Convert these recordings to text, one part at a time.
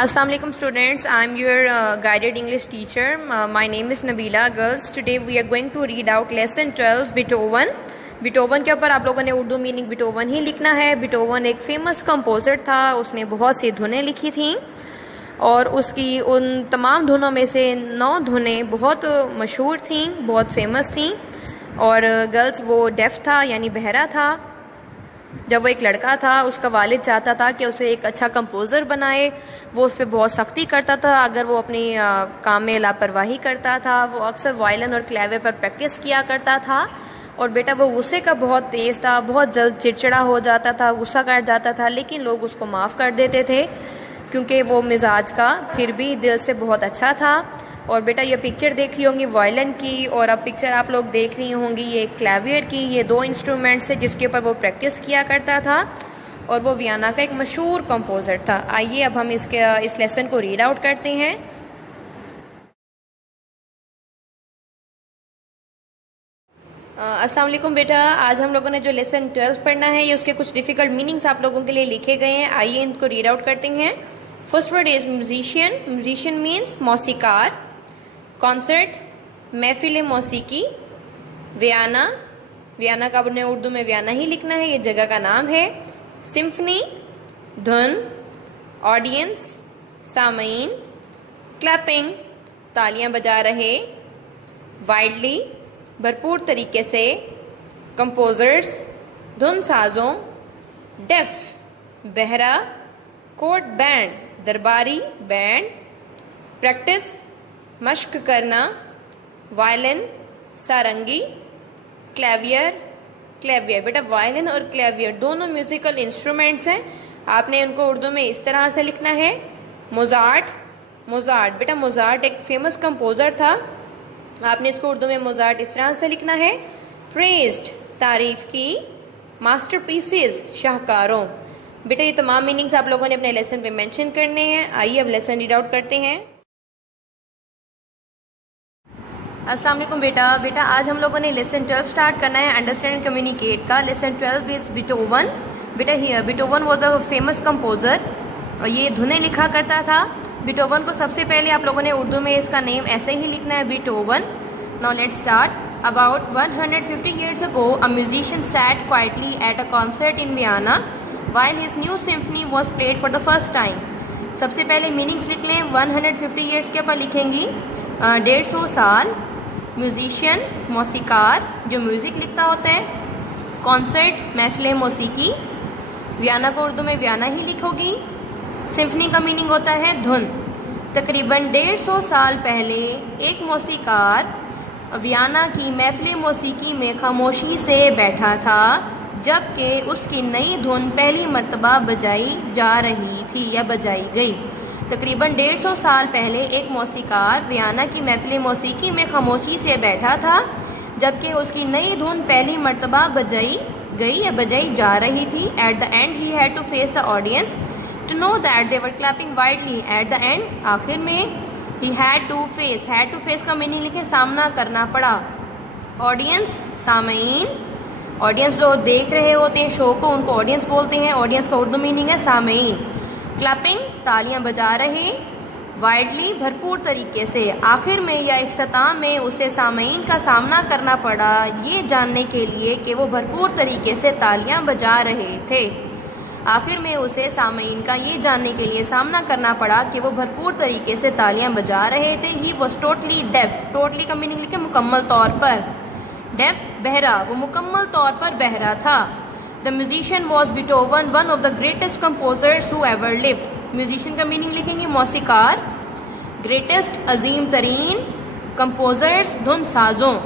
Assalamu alaikum students, I am your guided English teacher. My name is Nabila. Girls, today we are going to read out lesson 12 Beethoven. बीटोवन के ऊपर आप लोगों ने Urdu meaning बीटोवन ही लिखना है. बीटोवन एक फेमस कंपोज़र था, उसने बहुत सी धुनें लिखी थीं और उसकी उन तमाम धुनों में से 9 धुनें बहुत मशहूर थीं, बहुत फेमस थीं. और गर्ल्स वो डेफ था यानी बहरा था. जब वो एक लड़का था उसका वालिद चाहता था कि उसे एक अच्छा कंपोज़र बनाए. वो उस पर बहुत सख्ती करता था अगर वो अपनी काम में लापरवाही करता था. वो अक्सर वायलिन और क्लेवर पर प्रैक्टिस किया करता था और बेटा वो गुस्से का बहुत तेज़ था, बहुत जल्द चिड़चिड़ा हो जाता था, गुस्सा कर जाता था. लेकिन लोग उसको माफ़ कर देते थे क्योंकि वो मिजाज का फिर भी दिल से बहुत अच्छा था. और बेटा ये पिक्चर देख रही होंगी वायलिन की और अब पिक्चर आप लोग देख रही होंगी ये क्लेवियर की. ये 2 इंस्ट्रूमेंट्स है जिसके ऊपर वो प्रैक्टिस किया करता था और वो वियना का एक मशहूर कंपोज़र था. आइए अब हम इस लेसन को रीड आउट करते हैं. अस्सलाम वालेकुम बेटा, आज हम लोगों ने जो लेसन 12 पढ़ना है ये उसके कुछ डिफ़िकल्ट मीनिंग्स आप लोगों के लिए लिखे गए हैं. आइए इनको रीड आउट करते हैं. First word is musician. Musician means मौसीकार. कॉन्सर्ट महफिल मौसीकी. वियाना, वियाना का अपने उर्दू में वियाना ही लिखना है, ये जगह का नाम है. सिम्फनी धुन. ऑडियंस सामईन. क्लैपिंग तालियां बजा रहे. वाइडली भरपूर तरीके से. कंपोज़र्स धुन साजों. डेफ बहरा. कोर्ट बैंड दरबारी बैंड. प्रैक्टिस मश्क करना. वायलिन सारंगी. क्लेवियर, क्लेवियर बेटा वायलिन और क्लेवियर दोनों म्यूज़िकल इंस्ट्रूमेंट्स हैं. आपने उनको उर्दू में इस तरह से लिखना है. मोज़ार्ट, मोज़ार्ट बेटा मोज़ार्ट एक फेमस कंपोज़र था, आपने इसको उर्दू में मोज़ार्ट इस तरह से लिखना है. प्रेज्ड तारीफ़ की. मास्टरपीसेस शाहकारों. बेटा ये तमाम मीनिंग्स आप लोगों ने अपने लेसन पे मेंशन करने हैं. आइए अब लेसन रीड आउट करते हैं. अस्सलाम वालेकुम बेटा आज हम लोगों ने लेसन 12 स्टार्ट करना है अंडरस्टैंड एंड कम्युनिकेट का. Lesson 12 is Beethoven. बेटा Beethoven was a famous composer और ये धुनें लिखा करता था. बीटोवन को सबसे पहले आप लोगों ने उर्दू में इसका नेम ऐसे ही लिखना है Beethoven. Now let's start. About 150 years ago, a musician sat quietly at a concert in Vienna while his new symphony was played for the first time. सबसे पहले मीनिंग्स लिख लें. 150 ईयर्स के ऊपर लिखेंगी 150 साल. म्यूजिशियन मौसीकार जो म्यूज़िक लिखता होता है. कॉन्सर्ट महफिल मौसीकी. वियना को उर्दू में वियना ही लिखोगी. सिम्फनी का मीनिंग होता है धुन. तकरीबन 150 साल पहले एक मौसीकार वियना की महफिल मौसीकी में खामोशी से बैठा था जबकि उसकी नई धुन पहली मर्तबा बजाई जा रही थी या बजाई गई. तकरीबन 150 साल पहले एक मौसीकार वियना की महफिल मौसीकी में खामोशी से बैठा था जबकि उसकी नई धुन पहली मर्तबा बजाई गई या बजाई जा रही थी. At the end he had to face the audience to know that they were clapping widely. At the end आखिर में ही हैड टू फेस का मीनिंग लिखे सामना करना पड़ा. ऑडियंस सामईन. ऑडियंस जो देख रहे होते हैं शो को उनको ऑडियंस बोलते हैं. ऑडियंस का उर्दू मीनिंग है सामईन. क्लैपिंग तालियां बजा रहे. वाइडली भरपूर तरीके से. आखिर में या इख्तिताम में उसे सामईन का सामना करना पड़ा ये जानने के लिए कि वो भरपूर तरीके से तालियां बजा रहे थे. आखिर में उसे सामईन का ये जानने के लिए सामना करना पड़ा कि वो भरपूर तरीके से तालियां बजा रहे थे. He was totally deaf. Totally का मीनिंग लिखे मुकम्मल तौर पर. डेफ बहरा, वो मुकम्मल तौर पर बहरा था. The musician was Beethoven one of the greatest composers who ever lived. Musician का मीनिंग लिखेंगे मौसीकार. ग्रेटेस्ट अजीम तरीन. कंपोजर्स धुन साजों.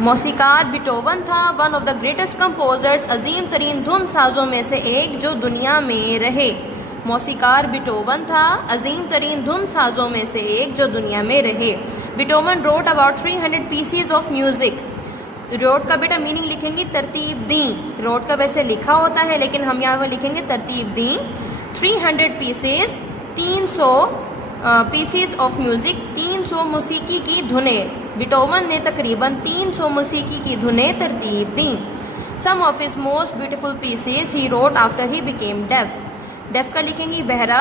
मौसीकार बीटोवन था one of the greatest composers अजीम तरीन धुन साजों में से एक जो दुनिया में रहे. मौसीकार बीटोवन था अजीम तरीन धुन साजों में से एक जो दुनिया में रहे. Beethoven wrote about 300 pieces of music. Wrote का बेटा मीनिंग लिखेंगे तरतीब दी. रोट का वैसे लिखा होता है लेकिन हम यहाँ पर लिखेंगे तरतीब दी. 300 पीसेज 300 पीसीज ऑफ म्यूज़िक 300 मौसीकी की धुनें. बीटोवन ने तकरीबन 300 मौसीकी की धुनें तरतीब दी. Some of his most beautiful pieces he wrote after he became deaf. Deaf का लिखेंगी बहरा.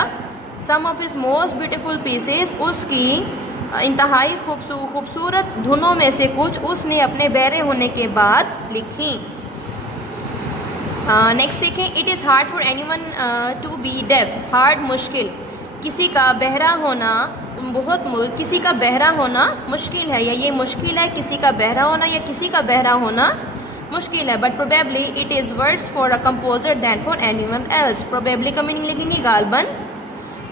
Some of his most beautiful pieces, اس کی انتہائی خوبصورت دھنوں میں سے کچھ اس نے اپنے بہرے ہونے کے بعد لکھی. نیکسٹ دیکھیں، it is hard for any one to be deaf. Hard مشکل، کسی کا بہرا ہونا کسی کا بہرا ہونا مشکل ہے، یا یہ مشکل ہے کسی کا بہرا ہونا، یا کسی کا بہرا ہونا مشکل ہے. But probably it is worse for a composer than for any one else. Probably کا میننگ لکھیں گے غالباً،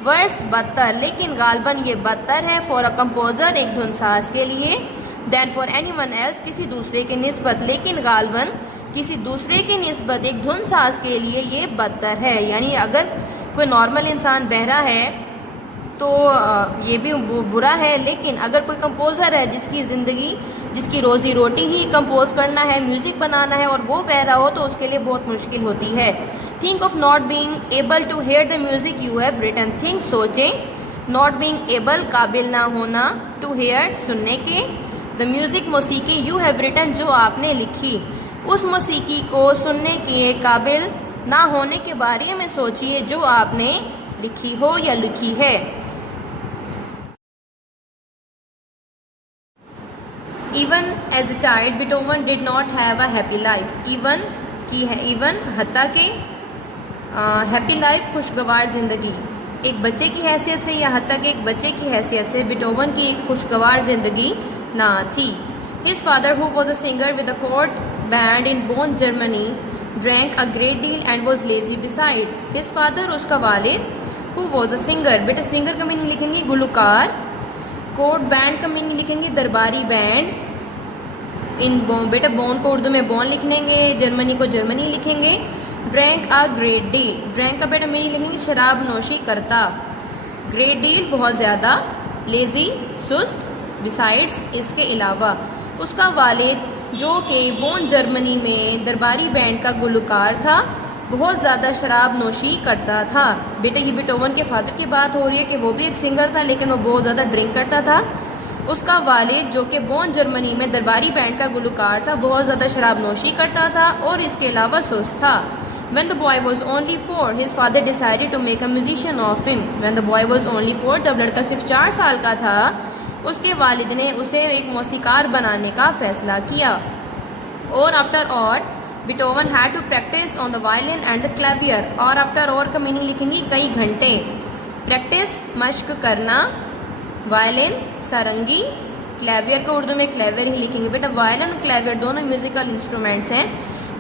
ورس بدتر، لیکن غالباً یہ بدتر ہے فار اے کمپوزر ایک دھن ساز کے لیے، دین فار اینی ون ایلس کسی دوسرے کے نسبت، لیکن غالباً کسی دوسرے کی نسبت ایک دھن ساز کے لیے یہ بدتر ہے. یعنی اگر کوئی نارمل انسان بہرا ہے تو یہ بھی برا ہے، لیکن اگر کوئی کمپوزر ہے جس کی زندگی، جس کی روزی روٹی ہی کمپوز کرنا ہے، میوزک بنانا ہے، اور وہ بہرا ہو تو اس کے لیے بہت مشکل ہوتی ہے. Think of not being able to hear the music you have written. Think سوچیں، ناٹ بینگ ایبل قابل نہ ہونا، ٹو ہیئر سننے کے، دا میوزک موسیقی، یو ہیو ریٹن جو آپ نے لکھی، اس موسیقی کو سننے کے قابل نہ ہونے کے بارے میں سوچئے جو آپ نے لکھی ہو یا لکھی ہے. Even as a child, Beethoven did not have a happy life. Even حتیٰ کہ happy life خوشگوار زندگی، ایک بچے کی حیثیت سے یا حتیٰ کہ ایک بچے کی حیثیت سے بیٹھوون کی ایک خوشگوار زندگی نہ تھی. His father, who was a singer with a court band in Bonn, Germany, drank a great deal and was lazy besides. His father، اس کا والد، who was a singer، beta singer کا میننگ لکھیں گے گلوکار، کوٹ بینڈ کا meaning لکھیں گے درباری بینڈ، بیٹا بون کو اردو میں بون لکھ لیں گے، جرمنی کو جرمنی لکھیں گے. ڈرینک آ گریٹ ڈیل، ڈرینک کا بیٹا میننگ لکھیں گے شراب نوشی کرتا، گریٹ ڈیل بہت زیادہ، لیزی سست، بیسائڈس اس کے علاوہ. اس کا والد جو کہ بون جرمنی میں درباری بینڈ کا گلوکار تھا بہت زیادہ شراب نوشی کرتا تھا. بیٹا یہ بیٹھوون کے فادر کی بات ہو رہی ہے کہ وہ بھی ایک سنگر تھا لیکن وہ بہت زیادہ ڈرنک کرتا تھا. اس کا والد جو کہ بون جرمنی میں درباری بینڈ کا گلوکار تھا بہت زیادہ شراب نوشی کرتا تھا اور اس کے علاوہ سست تھا. When the boy was only 4, his father decided to make a musician of him. When the boy was only 4, جب لڑکا صرف 4 سال کا تھا اس کے والد نے اسے ایک موسیقار بنانے کا فیصلہ کیا. اور after all, Beethoven had to practice on the violin and the clavier. اور after all کا میننگ لکھیں گی کئی گھنٹے. پریکٹس مشق کرنا، وائلن سارنگی، کلیویئر کو اردو میں کلیویئر ہی لکھیں گے. بیٹا وائلن اور کلیویئر دونوں میوزیکل انسٹرومنٹس ہیں.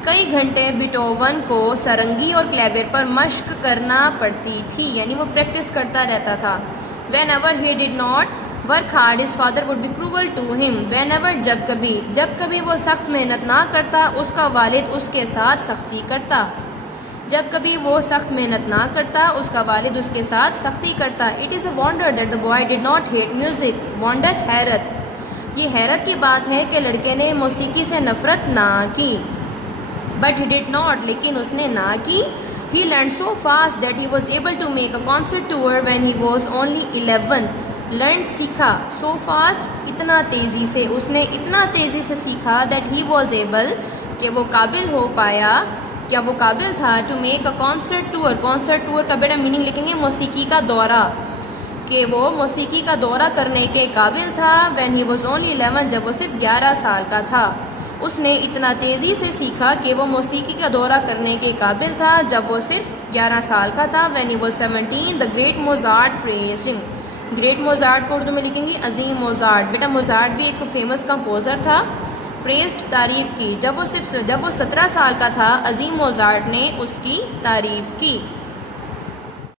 کئی گھنٹے بیٹھوون کو سارنگی اور کلیویئر پر مشق کرنا پڑتی تھی، یعنی وہ پریکٹس کرتا رہتا تھا. Whenever he did not work hard, his father would be cruel to him. Whenever جب کبھی وہ سخت محنت نہ کرتا اس کا والد اس کے ساتھ سختی کرتا. جب کبھی وہ سخت محنت نہ کرتا اس کا والد اس کے ساتھ سختی کرتا. It is a wonder that the boy did not hate music. Wonder حیرت، یہ حیرت کی بات ہے کہ لڑکے نے موسیقی سے نفرت نہ کی. But he did not، لیکن اس نے نہ کی. He learned so fast that he was able to make a concert tour when he was only 11. Learned سیکھا، so fast اتنا تیزی سے، اس نے اتنا تیزی سے سیکھا that he was able کہ وہ قابل ہو پایا، کیا وہ قابل تھا to make a concert tour. Concert tour کا بیٹا میننگ لکھیں گے موسیقی کا دورہ، کہ وہ موسیقی کا دورہ کرنے کے قابل تھا. when he was only 11، جب وہ صرف 11 سال کا تھا. اس نے اتنا تیزی سے سیکھا کہ وہ موسیقی کا دورہ کرنے کے قابل تھا جب وہ صرف 11 سال کا تھا. when he was 17، the great Mozart praised him. Great Mozart کو اردو میں لکھیں گی عظیم موزارٹ. بیٹا موزارٹ بھی ایک فیمس کمپوزر تھا. پریزڈ تعریف کی، جب وہ 17 سال کا تھا عظیم موزارٹ نے اس کی تعریف کی.